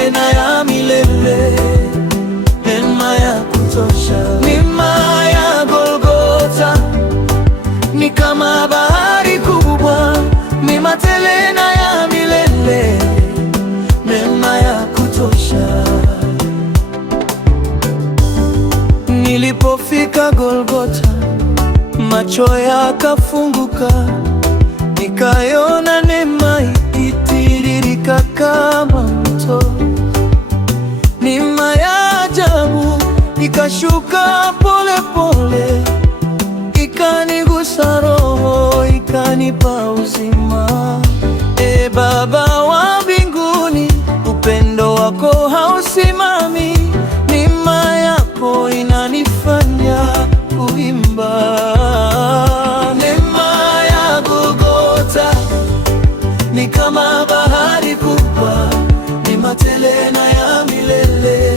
matele na ya milele, neema ya kutosha. Neema ya Golgotha ni kama bahari kubwa, neema tele na ya milele, neema ya kutosha. Nilipofika Golgotha, macho yakafunguka, nikaiona neema ikitiririka kama mto. Neema ya ajabu ikashuka pole pole, ikanigusa roho, ikanipa uzima. E Baba wa mbinguni, upendo wako hausimami, neema yako inanifanya kuimba. Neema ya Golgotha ni kama bahari kubwa, neema tele na ya milele,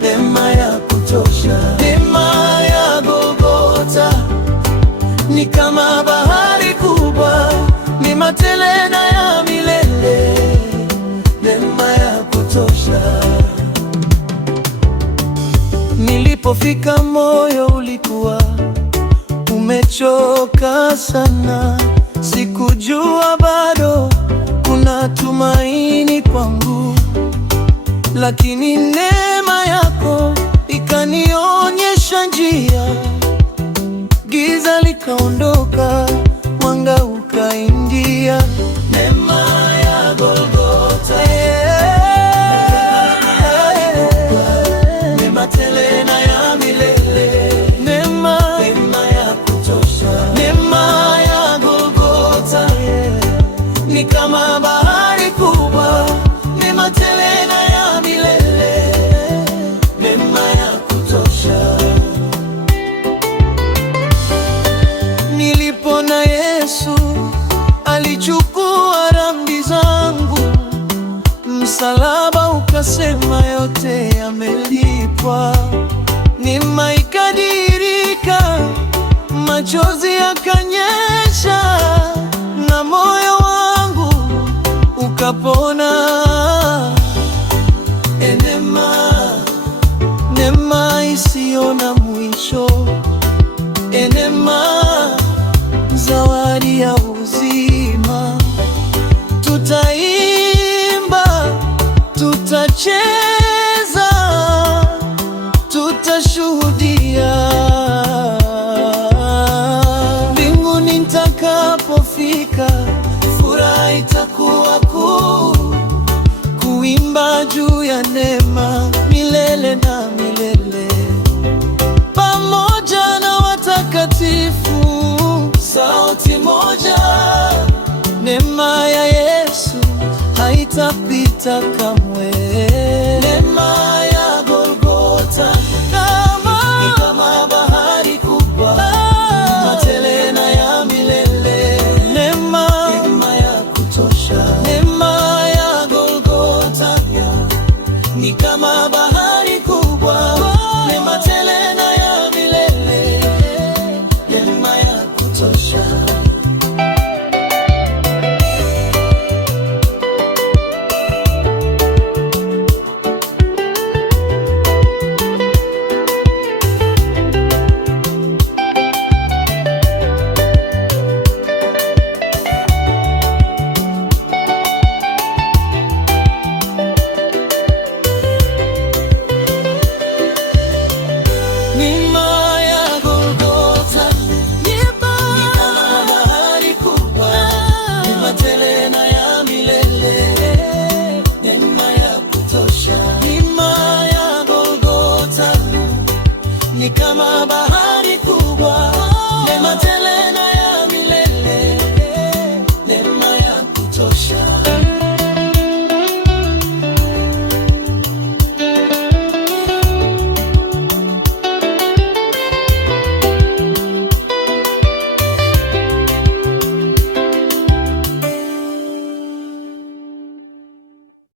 neema ya kutosha. Neema ya Golgotha ni kama bahari kubwa, neema tele na ya milele, neema ya kutosha. Nilipofika moyo ulikuwa umechoka sana, sikujua bado kuna tumaini kwangu, lakini neema yako ikanionyesha njia. Giza likaondoka, mwanga ukaingia. Neema ya Golgotha, neema tele na ya milele, neema ya kutosha. Neema ya Golgotha ni kama bahari kubwa, neema tele na ya milele, neema ya kutosha. Nilipona Yesu alichukua dhambi zangu, msalaba ukasema yote yamelipwa. Neema ikadirika, machozi yakanyesha, na moyo wangu ukapona. Neema, neema isiyo na mwisho, neema zawadi ya uzima. Tutaimba, tutacheza, tutashuhudia. Mbinguni nitakapofika, furaha itakuwa kuu, kuimba juu ya neema milele na milele, pamoja na watakatifu, sauti moja. Neema ya Yesu haitapita kamwe. Neema ya Golgotha ni kama bahari kubwa, neema tele na ya milele, neema ya kutosha. Neema ya Golgotha ni kama